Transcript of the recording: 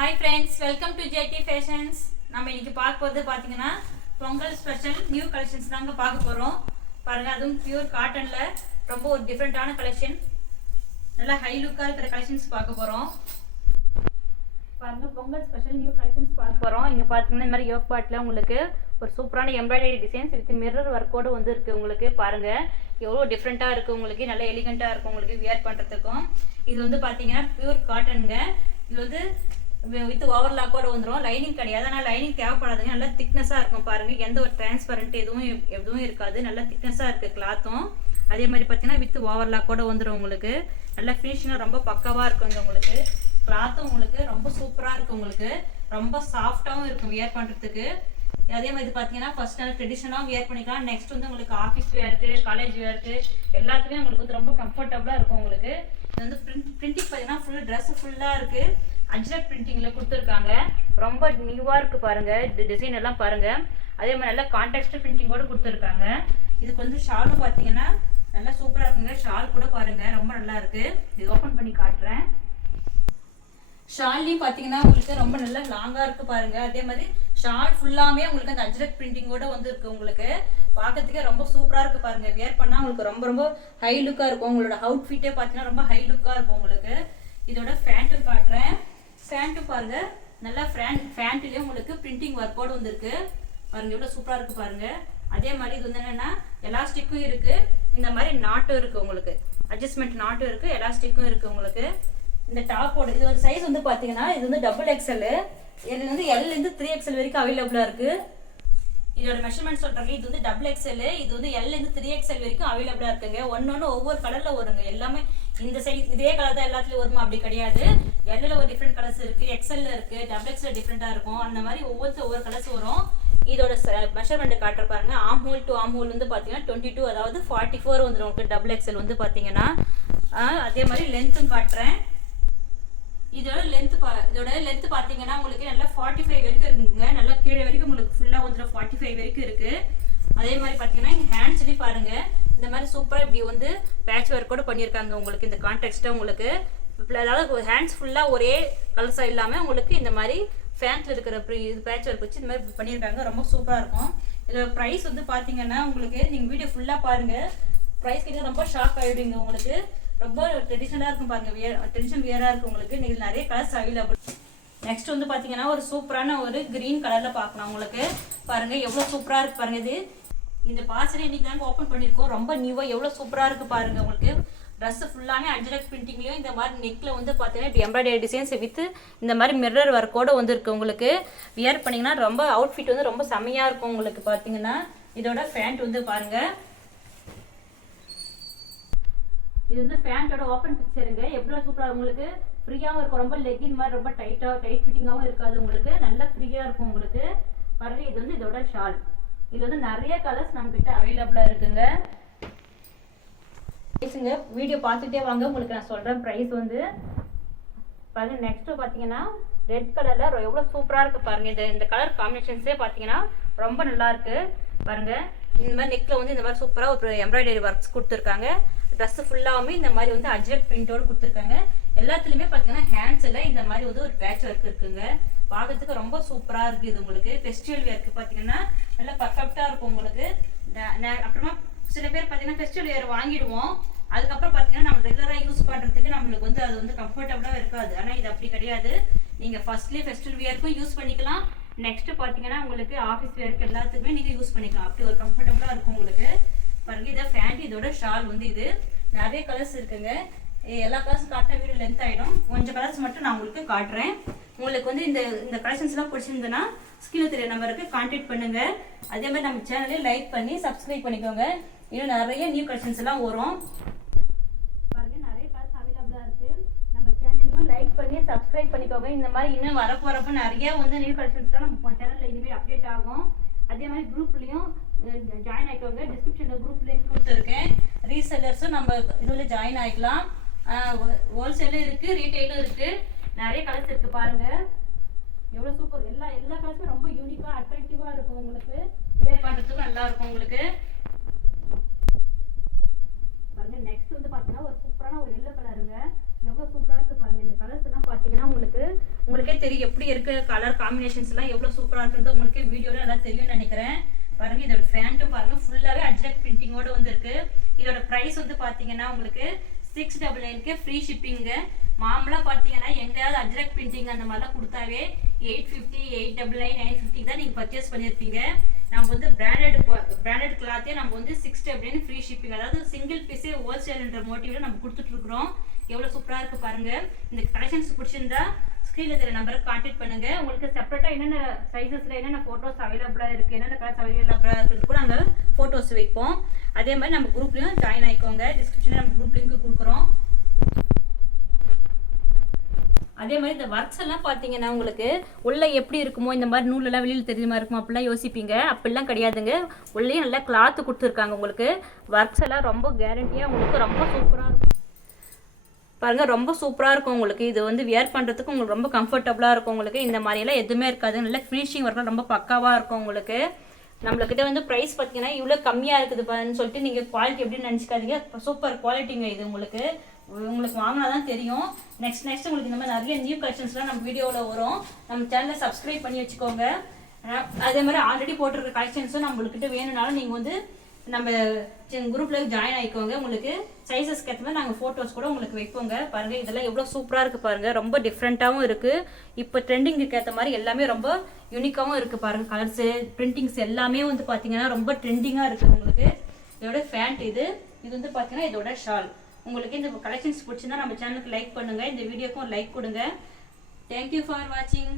Hi friends, welcome to JT Fashions. நம்ம இன்னைக்கு பார்க்க போறது பாத்தீங்கன்னா பொங்கல் ஸ்பெஷல் நியூ கலெக்ஷன்ஸ் தாங்க பார்க்க போறோம். பாருங்க அதுவும் பியூர் காட்டன்ல ரொம்ப ஒரு டிஃபரண்டான கலெக்ஷன். நல்ல ஹை லுக்கா இருக்கிற கலெக்ஷன்ஸ் பார்க்க போறோம். பாருங்க பொங்கல் ஸ்பெஷல் நியூ கலெக்ஷன்ஸ் பார்க்க போறோம். இங்க பாத்தீங்கன்னா இந்த மாதிரி யோக் பார்ட்ல உங்களுக்கு ஒரு சூப்பரான எம்ப்ராய்டரி டிசைன்ஸ் வித் மிரர் ஒர்க்கோட வந்து இருக்கு. உங்களுக்கு பாருங்க எவ்வளோ டிஃப்ரெண்டா இருக்கு, உங்களுக்கு நல்ல எலிகண்டா இருக்கு உங்களுக்கு வியர் பண்றதுக்கும். இது வந்து பாத்தீங்கன்னா பியூர் காட்டனுங்க. இது வந்து வித் ஓவர்லாக்கோட வந்துடும், லைனிங் கிடையாது. ஆனால் லைனிங் தேவைப்படாதுங்க, நல்லா திக்னஸாக இருக்கும். பாருங்கள் எந்த ஒரு டிரான்ஸ்பரண்ட் எதுவும் இருக்காது, நல்லா திக்னஸாக இருக்குது கிளாத்தும். அதே மாதிரி பார்த்தீங்கன்னா வித் ஓவர்லாக்கோட வந்துடும் உங்களுக்கு. நல்லா ஃபினிஷிங்காக ரொம்ப பக்காவாக இருக்குங்க உங்களுக்கு. கிளாத்தும் உங்களுக்கு ரொம்ப சூப்பராக இருக்கும், உங்களுக்கு ரொம்ப சாஃப்டாகவும் இருக்கும் வியர் பண்ணுறதுக்கு. அதே மாதிரி பார்த்தீங்கன்னா ஃபர்ஸ்ட் நல்லா ட்ரெடிஷனலாகவும் வியர் பண்ணிக்கலாம். நெக்ஸ்ட் வந்து உங்களுக்கு ஆஃபீஸ் வேருக்கு, காலேஜ் வேருக்கு எல்லாத்துலேயும் உங்களுக்கு வந்து ரொம்ப கம்ஃபர்டபுளாக இருக்கும் உங்களுக்கு. இது வந்து பிரிண்டிங் பார்த்தீங்கன்னா ஃபுல் ட்ரெஸ் ஃபுல்லாக இருக்குது, அஜ்ரக் பிரிண்டிங்ல கொடுத்துருக்காங்க. ரொம்ப நியூவா இருக்கு பாருங்க, இந்த டிசைன் எல்லாம் பாருங்க. அதே மாதிரி நல்லா கான்ட்ராஸ்ட் பிரிண்டிங்கோட கொடுத்துருக்காங்க. இதுக்கு வந்து ஷாலும் பார்த்தீங்கன்னா நல்லா சூப்பரா இருக்குங்க. ஷால் கூட பாருங்க ரொம்ப நல்லா இருக்கு. இது ஓப்பன் பண்ணி காட்டுறேன். ஷால்லையும் பார்த்தீங்கன்னா உங்களுக்கு ரொம்ப நல்லா லாங்கா இருக்கு பாருங்க. அதே மாதிரி ஷால் ஃபுல்லாமே உங்களுக்கு அந்த அஜ்ரக் பிரிண்டிங்கோட வந்து இருக்கு. உங்களுக்கு பார்க்கறதுக்கே ரொம்ப சூப்பரா இருக்கு பாருங்க. வியர் பண்ணா உங்களுக்கு ரொம்ப ரொம்ப ஹை லுக்கா இருக்கும். உங்களோட அவுட்ஃபிட்டே பார்த்தீங்கன்னா ரொம்ப ஹை லுக்கா இருக்கும் உங்களுக்கு. இதோட ஃபேண்ட்டும் காட்டுறேன். ஃபேண்ட்டு பாருங்க, நல்லா ஃபேண்ட்லயும் உங்களுக்கு பிரிண்டிங் ஒர்க்கோடு வந்துருக்கு பாருங்க, எவ்வளவு சூப்பரா இருக்கு பாருங்க. அதே மாதிரி இது வந்து என்னன்னா எலாஸ்டிக்கும் இருக்கு, இந்த மாதிரி நாட்டும் இருக்கு உங்களுக்கு, அட்ஜஸ்ட்மெண்ட் நாட்டும் இருக்கு, எலாஸ்டிக்கும் இருக்கு உங்களுக்கு. இந்த டாப்போட இது ஒரு சைஸ் வந்து பாத்தீங்கன்னா இது வந்து டபுள் எக்ஸ்எல், இது வந்து எல்ல இருந்து 3XL வரைக்கும் அவைலபிளா இருக்கு. இதோட மெஷர்மெண்ட் சொல்றாங்க. இது வந்து டபுள் எக்ஸ்எல், இது வந்து எல்ல இருந்து 3XL வரைக்கும் அவைலபிளா இருக்குங்க. ஒன்னொன்னு ஒவ்வொரு கலர்ல வருங்க. எல்லாமே இந்த சைஸ் இதே கலர் தான் எல்லாத்துலயும் வருமா அப்படி கிடையாது. எல்ல ஒரு டிஃப்ரெண்ட் கலர்ஸ் இருக்கு, எக்ஸ்எல்ல இருக்கு, டபுள் எக்ஸ்எல் டிஃப்ரெண்டா இருக்கும். அந்த மாதிரி ஒவ்வொரு கலர்ஸ் வரும். இதோட மெஷர்மெண்ட் காட்டுற பாருங்க. ஆம் ஹோல் டு ஆம் ஹோல் வந்து பாத்தீங்கன்னா 22, அதாவது 44 வந்துடும் உங்களுக்கு டபுள் எக்ஸ்எல் வந்து பாத்தீங்கன்னா. அதே மாதிரி லென்த்தும் காட்டுறேன். இதோட லென்த் பாத்தீங்கன்னா உங்களுக்கு நல்லா 45 வரைக்கும் இருக்குங்க. நல்லா கீழே வரைக்கும் உங்களுக்கு ஃபுல்லா வந்துடும், 45 வரைக்கும் இருக்கு. அதே மாதிரி பாத்தீங்கன்னா இங்க ஹேண்ட்ஸ்லயும் பாருங்க இந்த மாதிரி சூப்பரா இப்படி வந்து பேட்ச் ஒர்க் கூட பண்ணியிருக்காங்க உங்களுக்கு. இந்த கான்டெக்ஸ்டா உங்களுக்கு அதாவது ஹேண்ட்ஸ் ஃபுல்லா ஒரே கலர்ஸா இல்லாம உங்களுக்கு இந்த மாதிரி ஃபேன்ஸ்ல இருக்கிற இது பேட்ச் ஒர்க் வச்சு இந்த மாதிரி பண்ணியிருக்காங்க. ரொம்ப சூப்பரா இருக்கும். இதோட ப்ரைஸ் வந்து பாத்தீங்கன்னா உங்களுக்கு நீங்க வீடியோ ஃபுல்லா பாருங்க, ப்ரைஸ் கிட்ட ரொம்ப ஷாக் ஆயிடுவீங்க உங்களுக்கு. ரொம்ப ட்ரெடிஷனலா இருக்கும் பாருங்க, ட்ரெடிஷனல் வியரா இருக்கு உங்களுக்கு. நீங்க நிறைய கலர்ஸ் அவைலபிள். நெக்ஸ்ட் வந்து பாத்தீங்கன்னா ஒரு சூப்பரான ஒரு கிரீன் கலர்ல பார்க்கலாம் உங்களுக்கு. பாருங்க எவ்வளவு சூப்பரா இருக்கு பாருங்க. இது இந்த பார்சல் இன்னைக்கு தாங்க ஓப்பன் பண்ணிருக்கோம். ரொம்ப நியூவா எவ்வளவு சூப்பரா இருக்கு பாருங்க உங்களுக்கு. ட்ரெஸ் ஃபுல்லாமே அஜ்ரக் பிரிண்டிங்லயும் இந்த மாதிரி நெக்ல வந்து பாத்தீங்கன்னா எம்ப்ராய்டரி டிசைன்ஸ் வித் இந்த மாதிரி மிரர் ஒர்க்கோட வந்து இருக்கு உங்களுக்கு. வியர் பண்ணீங்கன்னா ரொம்ப அவுட்ஃபிட் வந்து ரொம்ப செமையா இருக்கும் உங்களுக்கு. பாத்தீங்கன்னா இதோட பேண்ட் வந்து பாருங்க, இது வந்து பேண்டோட ஓப்பன் பிக்சருங்க. எவ்வளவு சூப்பரா உங்களுக்கு ஃப்ரீயாவும் இருக்கும். ரொம்ப லெகின் மாதிரி ரொம்ப டைட் ஃபிட்டிங்காவும் இருக்காது உங்களுக்கு, நல்லா ஃப்ரீயா இருக்கும் உங்களுக்கு. பாருங்க இது வந்து இதோட ஷால். இது வந்து நிறைய கலர்ஸ் நம்ம கிட்ட அவைலபிளா இருக்குங்க. வீடியோ பார்த்துட்டே வாங்க, உங்களுக்கு நான் சொல்றேன் பிரைஸ் வந்து பாருங்க. நெக்ஸ்ட் பாத்தீங்கன்னா ரெட் கலர்ல எவ்வளவு சூப்பரா இருக்கு பாருங்க. இந்த கலர் காம்பினேஷன்ஸே பாத்தீங்கன்னா ரொம்ப நல்லா இருக்கு பாருங்க. இந்த மாதிரி நெக்ல வந்து இந்த மாதிரி சூப்பரா ஒரு எம்ப்ராய்டரி ஒர்க்ஸ் கொடுத்துருக்காங்க. ட்ரெஸ் ஃபுல்லாவுமே இந்த மாதிரி வந்து அஜ்ரக் பிரிண்டோட கொடுத்துருக்காங்க. எல்லாத்துலயுமே பாத்தீங்கன்னா ஹேண்ட்ஸ்ல இந்த மாதிரி வந்து ஒரு பேட்ச் ஒர்க் இருக்குங்க. பார்க்கறதுக்கு ரொம்ப சூப்பரா இருக்கு. இது உங்களுக்கு ஃபெஸ்டிவல் வேருக்கு பாத்தீங்கன்னா நல்லா பர்ஃபெக்டா இருக்கும் உங்களுக்கு. அப்புறமா சில பேர் பாத்தீங்கன்னா ஃபெஸ்டிவல் வேர் வாங்கிடுவோம், அதுக்கப்புறம் பாத்தீங்கன்னா நம்ம ரெகுலரா யூஸ் பண்றதுக்கு நம்மளுக்கு வந்து அது வந்து கம்ஃபர்டபுளா இருக்காது. ஆனா இது அப்படி கிடையாது. நீங்க ஃபர்ஸ்ட்லயே ஃபெஸ்டிவல் வேருக்கும் யூஸ் பண்ணிக்கலாம். நெக்ஸ்ட் பாத்தீங்கன்னா உங்களுக்கு ஆஃபீஸ் வேருக்கு எல்லாத்துக்குமே நீங்க யூஸ் பண்ணிக்கலாம். அப்படி ஒரு கம்ஃபர்டபுளா இருக்கும் உங்களுக்கு. பாருங்க இதை பேண்ட், இதோட ஷால் வந்து இது நிறைய கலர்ஸ் இருக்குங்க. எல்லா கலர்ஸும் காட்டின வீடியோ லென்த் ஆயிடும். கொஞ்சம் கலர்ஸ் மட்டும் நான் உங்களுக்கு காட்டுறேன். உங்களுக்கு வந்து இந்த கலெக்ஷன்ஸ் எல்லாம் பிடிச்சிருந்ததுன்னா ஸ்கிரீன்ல தெரிய நம்பருக்கு கான்டாக்ட் பண்ணுங்க. அதே மாதிரி நம்ம சேனலையும் லைக் பண்ணி சப்ஸ்கிரைப் பண்ணிக்கோங்க. இன்னும் நிறைய நியூ கலெக்ஷன்ஸ் எல்லாம் வரும் பாருங்க. நிறைய கலர்ஸ் அவைலபிளா இருக்கு. நம்ம சேனலையும் லைக் பண்ணி சப்ஸ்கிரைப் பண்ணிக்கோங்க. இந்த மாதிரி இன்னும் வரப்போ நிறைய வந்து நியூ கலெக்ஷன்ஸ் எல்லாம் நம்ம சேனல்ல இனிமேல் அப்டேட் ஆகும். அதே மாதிரி குரூப்லயும் ஜாயின் ஆயிக்கோங்க. டிஸ்கிரிப்ஷன்ல குரூப் லிங்க் கொடுத்துருக்கேன். ரீசெல்லர்ஸும் நம்ம இதுல ஜாயின் ஆயிக்கலாம். ஹோல்சேலும் இருக்கு, ரீட்டைலும் இருக்கு. நிறைய கலர்ஸ் இருக்கு பாருங்க. எவ்வளவு சூப்பர். எல்லா கலர்ஸும் ரொம்ப யூனிக்கா அட்ராக்டிவா இருக்கும் உங்களுக்கு. வியர் பண்றதுக்கும் நல்லா இருக்கும் உங்களுக்கு. பாருங்க நெக்ஸ்ட் வந்து பாத்தீங்கன்னா ஒரு சூப்பரான ஒரு எல்லோ கலருங்க. எவ்வளவு சூப்பரா இருக்கு பாருங்க. இந்த கலர்ஸ் எல்லாம் பாத்தீங்கன்னா உங்களுக்கு உங்களுக்கே தெரியும் எப்படி இருக்கு கலர் காம்பினேஷன்ஸ்லாம் எவ்வளோ சூப்பராக இருக்குறது உங்களுக்கே வீடியோவில் நல்லா தெரியும்னு நினைக்கிறேன். பாருங்க இதோட ஃபேண்ட்டும் பாருங்க ஃபுல்லாகவே அஜ்ரக் பிரிண்டிங்கோட வந்து இருக்கு. இதோட ப்ரைஸ் வந்து பார்த்தீங்கன்னா உங்களுக்கு 699 ஃப்ரீ ஷிப்பிங்க. மாமூலாக பார்த்தீங்கன்னா எங்கேயாவது அஜ்ரக் பிரிண்டிங் அந்த மாதிரிலாம் கொடுத்தாவே 850, 899, 950 தான் நீங்கள் பர்ச்சேஸ் பண்ணியிருப்பீங்க. நம்ம வந்து பிராண்டட் கிளாத்தே நம்ம வந்து 699 ஃப்ரீ ஷிப்பிங், அதாவது சிங்கிள் பீஸே ஹோல்சேல்ன்ற மோட்டிவ்ல நம்ம கொடுத்துட்டு இருக்கிறோம். எவ்வளோ சூப்பராக இருக்கு பாருங்க. இந்த கலெக்ஷன்ஸ் பிடிச்சிருந்தா ஸ்க்ரீனில் தெரிய நம்பருக்கு கான்டாக்ட் பண்ணுங்க. உங்களுக்கு செப்பரேட்டாக என்னென்ன சைஸஸ்ல என்னென்ன ஃபோட்டோஸ் அவைலபிளாக இருக்குது, என்னென்ன கலர்ஸ் அவைலபிளாக இருக்குது கூட நாங்கள் ஃபோட்டோஸ் வைப்போம். அதே மாதிரி நம்ம குரூப்லையும் ஜாயின் ஆகிக்கோங்க. டிஸ்கிரிப்ஷனில் நம்ம குரூப் லிங்க் கொடுக்குறோம். அதே மாதிரி இந்த ஒர்க்ஸ் எல்லாம் பார்த்தீங்கன்னா உங்களுக்கு உள்ள எப்படி இருக்குமோ இந்த மாதிரி நூலெல்லாம் வெளியில் தெரியுற மாதிரி இருக்குமோ அப்படிலாம் யோசிப்பீங்க. அப்படிலாம் கிடையாதுங்க. உள்ளே நல்லா கிளாத்து கொடுத்துருக்காங்க. உங்களுக்கு ஒர்க்ஸ் எல்லாம் ரொம்ப கேரண்டியாக உங்களுக்கு ரொம்ப சூப்பராக இருக்கும் பாருங்க. ரொம்ப சூப்பராக இருக்கும் உங்களுக்கு. இது வந்து வியர் பண்ணுறதுக்கு உங்களுக்கு ரொம்ப கம்ஃபர்டபுளாக இருக்கும். உங்களுக்கு இந்த மாதிரியெல்லாம் எதுவுமே இருக்காது. நல்ல ஃபினிஷிங் ஒர்க்லாம் ரொம்ப பக்காவாக இருக்கும் உங்களுக்கு. நம்மளுக்கிட்ட வந்து ப்ரைஸ் பார்த்தீங்கன்னா இவ்வளோ கம்மியாக இருக்குதுன்னு சொல்லிட்டு நீங்கள் குவாலிட்டி எப்படின்னு நினச்சிக்காதீங்க. சூப்பர் குவாலிட்டிங்க இது. உங்களுக்கு வாங்கினா தான் தெரியும். நெக்ஸ்ட் உங்களுக்கு இந்த மாதிரி நிறைய நியூ கலெக்ஷன்ஸ்லாம் நம்ம வீடியோவில் வரும். நம்ம சேனலை சப்ஸ்கிரைப் பண்ணி வச்சுக்கோங்க. அதே மாதிரி ஆல்ரெடி போட்டிருக்க கலெக்ஷன்ஸும் நம்மளுக்கிட்ட வேணும்னாலும் நீங்கள் வந்து நம்ம குரூப்பில் ஜாயின் ஆகிக்கோங்க. உங்களுக்கு சைஸஸ்க்கு ஏற்ற மாதிரி நாங்கள் ஃபோட்டோஸ் கூட உங்களுக்கு வைப்போங்க. பாருங்கள் இதெல்லாம் எவ்வளோ சூப்பராக இருக்குது பாருங்கள். ரொம்ப டிஃப்ரெண்ட்டாகவும் இருக்குது. இப்போ ட்ரெண்டிங்க்கு ஏற்ற மாதிரி எல்லாமே ரொம்ப யூனிக்காகவும் இருக்குது பாருங்கள். கலர்ஸு பிரிண்டிங்ஸ் எல்லாமே வந்து பார்த்தீங்கன்னா ரொம்ப ட்ரெண்டிங்காக இருக்குது உங்களுக்கு. இதோட ஃபேண்ட் இது வந்து பார்த்தீங்கன்னா இதோட ஷால். உங்களுக்கு இந்த கலெக்ஷன்ஸ் பிடிச்சிருந்தா நம்ம சேனலுக்கு லைக் பண்ணுங்கள். இந்த வீடியோக்கும் லைக் கொடுங்க. தேங்க்யூ ஃபார் வாட்சிங்.